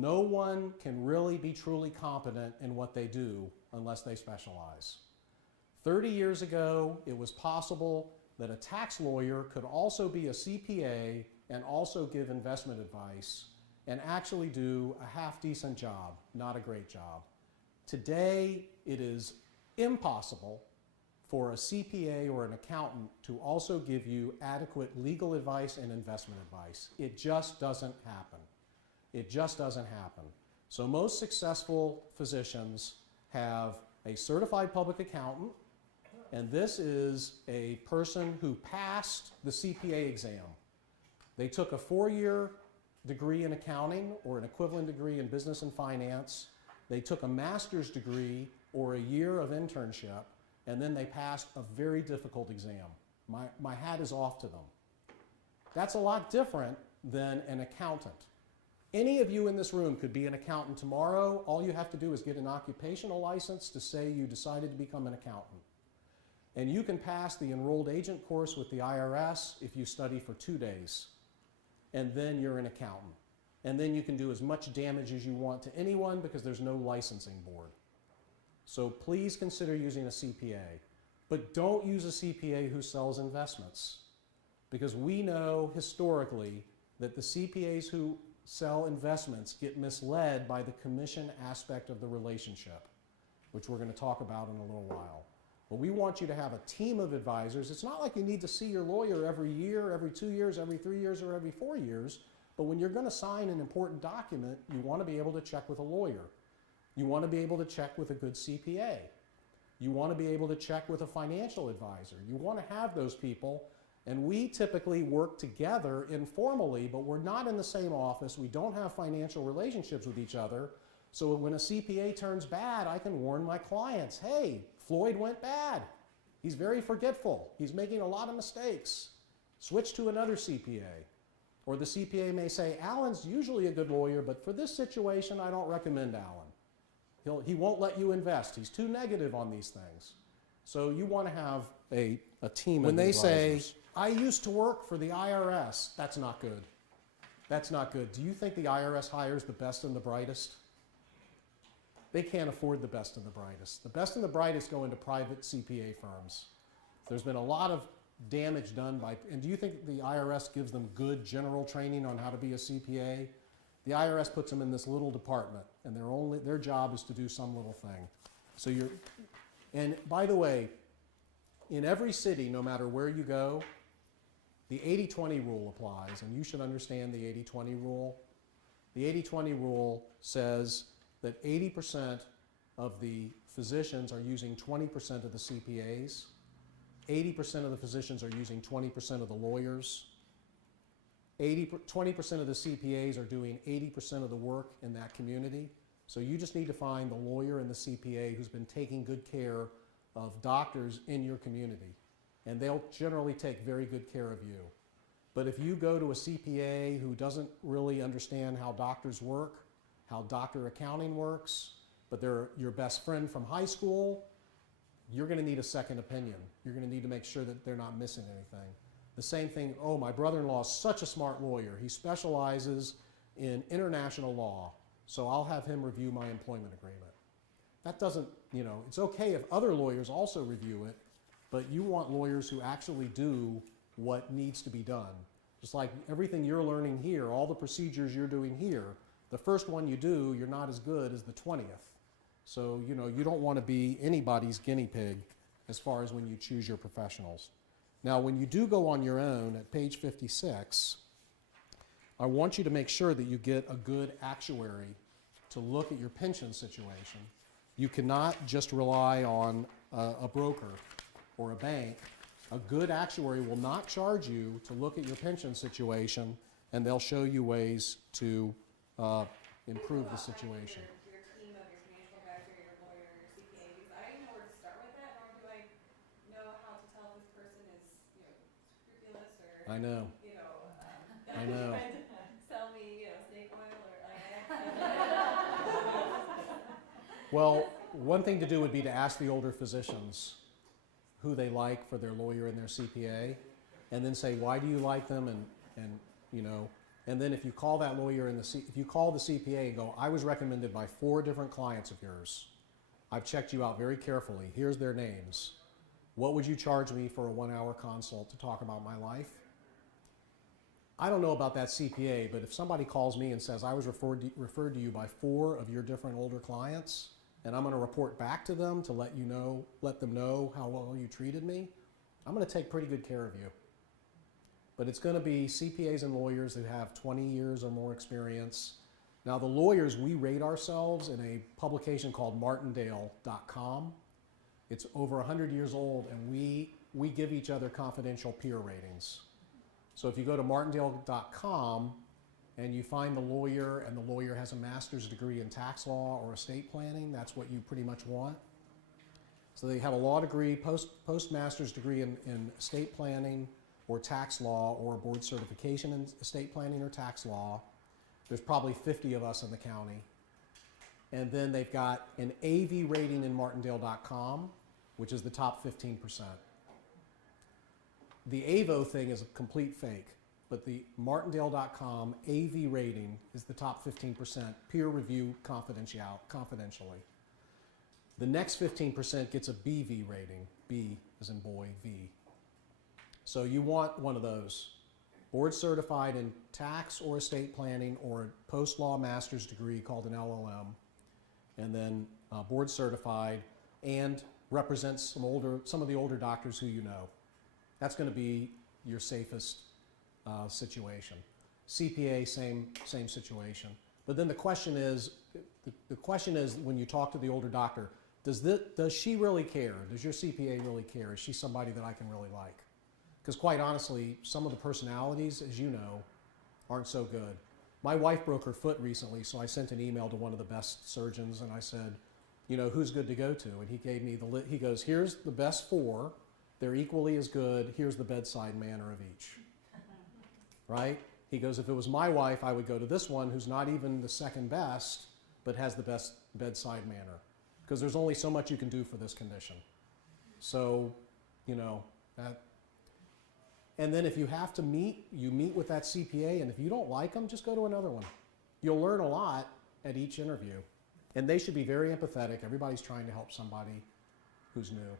No one can really be truly competent in what they do unless they specialize. 30 years ago, it was possible that a tax lawyer could also be a CPA and also give investment advice and actually do a half-decent job, not a great job. Today, it is impossible for a CPA or an accountant to also give you adequate legal advice and investment advice. It just doesn't happen. It just doesn't happen. So most successful physicians have a certified public accountant, and this is a person who passed the CPA exam. They took a 4-year degree in accounting or an equivalent degree in business and finance. They took a master's degree or a year of internship, and then they passed a very difficult exam. My hat is off to them. That's a lot different than an accountant. Any of you in this room could be an accountant tomorrow. All you have to do is get an occupational license to say you decided to become an accountant. And you can pass the enrolled agent course with the IRS if you study for 2 days. And then you're an accountant. And then you can do as much damage as you want to anyone because there's no licensing board. So please consider using a CPA. But don't use a CPA who sells investments, because we know historically that the CPAs who sell investments get misled by the commission aspect of the relationship, which we're going to talk about in a little while. But we want you to have a team of advisors. It's not like you need to see your lawyer every year, every 2 years, every 3 years, or every 4 years. But when you're going to sign an important document, you want to be able to check with a lawyer. You want to be able to check with a good CPA. You want to be able to check with a financial advisor. You want to have those people. And we typically work together informally, but we're not in the same office. We don't have financial relationships with each other. So when a CPA turns bad, I can warn my clients, hey, Floyd went bad. He's very forgetful. He's making a lot of mistakes. Switch to another CPA. Or the CPA may say, Alan's usually a good lawyer, but for this situation, I don't recommend Alan. He won't let you invest. He's too negative on these things. So you want to have a team of advisors. When they say, I used to work for the IRS, that's not good. That's not good. Do you think the IRS hires the best and the brightest? They can't afford the best and the brightest. The best and the brightest go into private CPA firms. There's been a lot of damage done by, and do you think the IRS gives them good general training on how to be a CPA? The IRS puts them in this little department, and their job is to do some little thing. So and by the way, in every city, no matter where you go, the 80-20 rule applies, and you should understand the 80-20 rule. The 80-20 rule says that 80% of the physicians are using 20% of the CPAs. 80% of the physicians are using 20% of the lawyers. 20% of the CPAs are doing 80% of the work in that community. So you just need to find the lawyer and the CPA who's been taking good care of doctors in your community. And they'll generally take very good care of you. But if you go to a CPA who doesn't really understand how doctors work, how doctor accounting works, but they're your best friend from high school, you're going to need a second opinion. You're going to need to make sure that they're not missing anything. The same thing, oh, my brother-in-law is such a smart lawyer. He specializes in international law, so I'll have him review my employment agreement. That doesn't, it's okay if other lawyers also review it, but you want lawyers who actually do what needs to be done. Just like everything you're learning here, all the procedures you're doing here, the first one you do, you're not as good as the 20th. So, you don't want to be anybody's guinea pig as far as when you choose your professionals. Now, when you do go on your own at page 56, I want you to make sure that you get a good actuary to look at your pension situation. You cannot just rely on a broker or a bank. A good actuary will not charge you to look at your pension situation, and they'll show you ways to improve the situation. Your team of your financial advisor, your lawyer, your CPA, because I don't know where to start with that, nor do I know how to tell if this person is, scrupulous or I know. I know. Sell me, snake oil or Well, one thing to do would be to ask the older physicians who they like for their lawyer and their CPA, and then say, why do you like them, and And then if you call that lawyer if you call the CPA and go, I was recommended by 4 different clients of yours. I've checked you out very carefully. Here's their names. What would you charge me for a 1-hour consult to talk about my life? I don't know about that CPA, but if somebody calls me and says, I was referred to you by 4 of your different older clients, and I'm going to report back to them to let them know how well you treated me, I'm going to take pretty good care of you. But it's going to be CPAs and lawyers who have 20 years or more experience. Now, the lawyers, we rate ourselves in a publication called martindale.com. It's over 100 years old, and we give each other confidential peer ratings. So if you go to martindale.com and you find the lawyer, and the lawyer has a master's degree in tax law or estate planning, that's what you pretty much want. So they have a law degree, postmaster's degree in estate planning or tax law, or a board certification in estate planning or tax law. There's probably 50 of us in the county. And then they've got an AV rating in martindale.com, which is the top 15%. The AVO thing is a complete fake, but the martindale.com AV rating is the top 15%, peer review confidentially. The next 15% gets a BV rating, B as in boy, V. So you want one of those. Board certified in tax or estate planning, or a post-law master's degree called an LLM, and then board certified, and represents some of the older doctors who you know. That's going to be your safest situation. CPA, same situation. But then the question is when you talk to the older doctor, does she really care? Does your CPA really care? Is she somebody that I can really like? Because quite honestly, some of the personalities, as you know, aren't so good. My wife broke her foot recently, so I sent an email to one of the best surgeons, and I said, who's good to go to? And he gave me he goes, here's the best 4. They're equally as good. Here's the bedside manner of each. Right? He goes, if it was my wife, I would go to this one who's not even the second best, but has the best bedside manner. Because there's only so much you can do for this condition. So, that. And then if you have to meet, you meet with that CPA, and if you don't like them, just go to another one. You'll learn a lot at each interview. And they should be very empathetic. Everybody's trying to help somebody who's new.